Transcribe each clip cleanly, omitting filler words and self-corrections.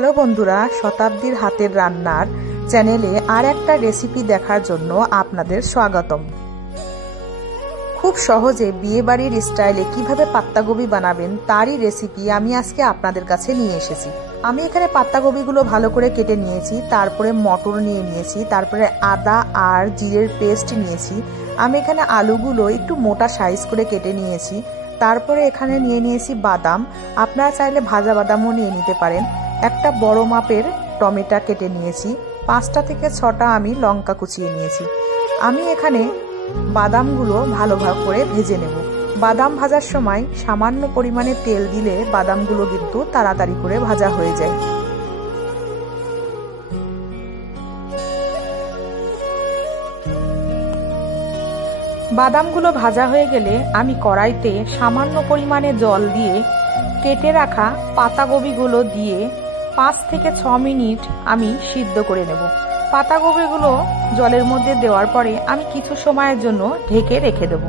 Hello বন্ধুরা, শতাব্দীর হাতের রান্নার চ্যানেলে আর একটা রেসিপি দেখার জন্য আপনাদের স্বাগতম। খুব সহজে বিয়েবাড়ির স্টাইলে কিভাবে পাত্তাগোবি বানাবেন তারই রেসিপি আমি আজকে আপনাদের কাছে নিয়ে এসেছি। আমি এখানে পাত্তাগোবিগুলো ভালো করে কেটে নিয়েছি, তারপরে মটর নিয়ে নিয়েছি, তারপরে আদা আর জিরের পেস্ট নিয়েছি। আমি এখানে আলুগুলো একটু মোটা সাইজ করে কেটে নিয়েছি। তারপরে এখানে নিয়ে নিয়েছি বাদাম, আপনারা চাইলে ভাজা বাদামও নিয়ে নিতে পারেন। একটা বড় মাপের টমেটো কেটে নিয়েছি, 5টা থেকে 6টা আমি লঙ্কা কুচিয়ে নিয়েছি। আমি এখানে বাদামগুলো ভালোভাবে করে ভেজে নেব। বাদাম ভাজার সময় সামান্য পরিমাণে তেল দিলে বাদামগুলো কিন্তু তাড়াতাড়ি করে ভাজা হয়ে যায়। বাদামগুলো ভাজা হয়ে গেলে আমি কড়াইতে সামান্য পরিমাণে জল দিয়ে কেটে রাখা পাতাকপিগুলো দিয়ে 5 থেকে 6 মিনিট আমি সিদ্ধ করে নেব। পাতাকপিগুলো জলের মধ্যে দেওয়ার পরে আমি কিছু সময়ের জন্য ঢেকে রেখে দেব।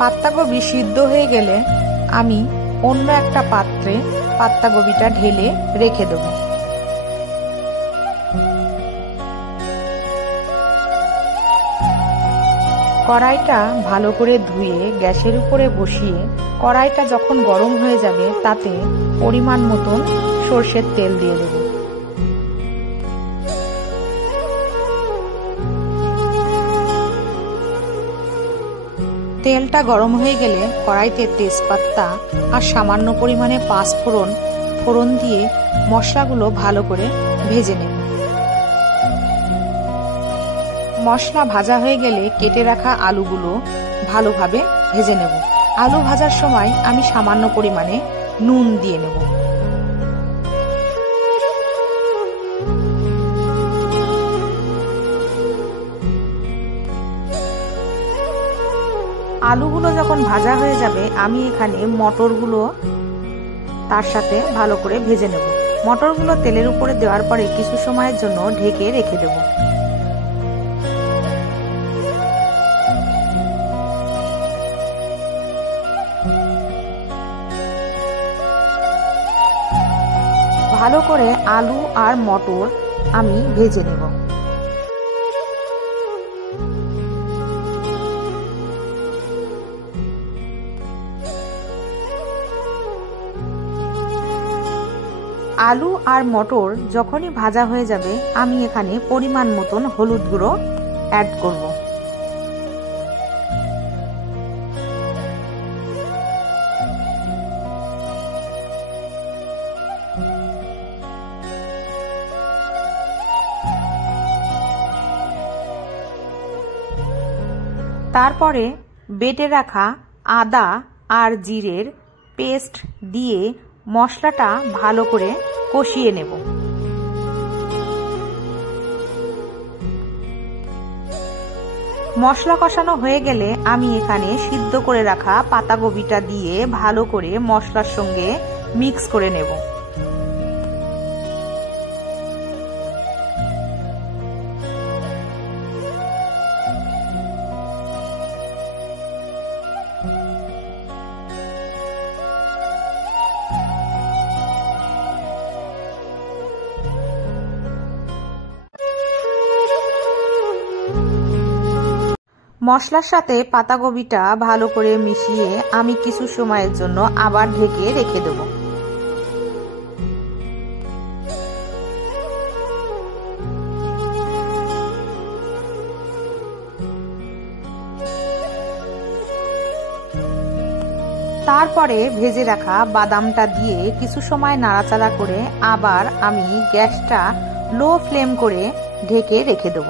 পাতাকপি সিদ্ধ হয়ে গেলে আমি অন্য একটা পাত্রে পাতাকপিটা ঢেলে রেখে দেব। কড়াইটা ভালো করে ধুয়ে গ্যাসের উপরে বসিয়ে কড়াইটা যখন গরম হয়ে যাবে তাতে পরিমাণ মতন সরষের তেল দিয়ে দেব। তেলটা গরম হয়ে গেলে কড়াইতে তেজপাতা আর সামান্য পরিমাণে পাঁচফোড়ন ফোড়ন দিয়ে মশলাগুলো ভালো করে ভেজে নেব। মশলা ভাজা হয়ে গেলে কেটে রাখা আলুগুলো ভালোভাবে ভেজে নেব। আলু ভাজার সময় আমি সামান্য পরিমাণে নুন দিয়ে নেব। আলুগুলো যখন ভাজা হয়ে যাবে আমি এখানে মটরগুলো তার সাথে ভালো করে ভেজে নেব। মটরগুলো তেলের উপরে দেওয়ার পরে কিছু সময়ের জন্য ঢেকে রেখে দেব। ভালো করে আলু আর মটর আমি ভেজে নেব। আলু আর মটর যখনই ভাজা হয়ে যাবে আমি এখানে পরিমাণ মতন হলুদ গুঁড়ো অ্যাড করব। তারপরে বেটে রাখা আদা আর জিরের পেস্ট দিয়ে মশলাটা ভালো করে কষিয়ে নেব। মশলা কষানো হয়ে গেলে আমি এখানে সিদ্ধ করে রাখা পাতাকপিটা দিয়ে ভালো করে মশলার সঙ্গে মিক্স করে নেব। মশলার সাথে পাতাকপিটা ভালো করে মিশিয়ে আমি কিছু সময়ের জন্য আবার ঢেকে রেখে দেব। তারপরে ভেজে রাখা বাদামটা দিয়ে কিছু সময় নাড়াচাড়া করে আবার আমি গ্যাসটা লো ফ্লেম করে ঢেকে রেখে দেব।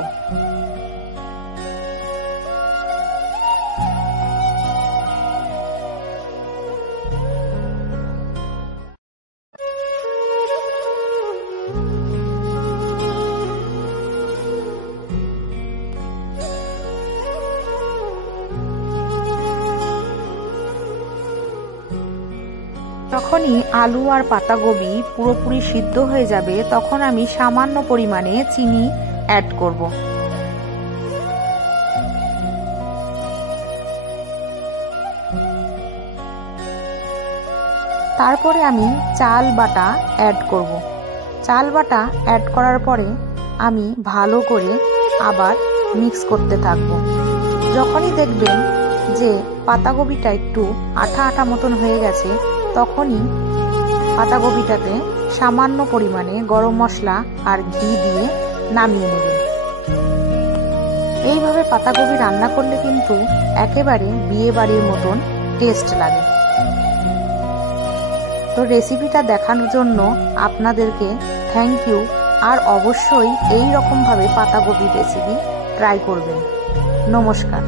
যখন যখনই আলু আর পাতাকপি পুরোপুরি সিদ্ধ হয়ে যাবে তখন আমি সামান্য পরিমাণে চিনি অ্যাড করব। তারপরে আমি চাল বাটা অ্যাড করব। চাল বাটা অ্যাড করার পরে আমি ভালো করে আবার মিক্স করতে থাকব। যখনই দেখবেন যে পাতাকপিটা একটু আঠা আঠা মতন হয়ে গেছে তখনই পাতাকপিটাতে সামান্য পরিমাণে গরম মশলা আর ঘি দিয়ে নামিয়ে নেবেন। এইভাবে পাতাকপি রান্না করলে কিন্তু একেবারে বিয়ে বাড়ির মতন টেস্ট লাগে। তো রেসিপিটা দেখানোর জন্য আপনাদেরকে থ্যাংক ইউ। আর অবশ্যই এই রকমভাবে পাতাকপি রেসিপি ট্রাই করবেন। নমস্কার।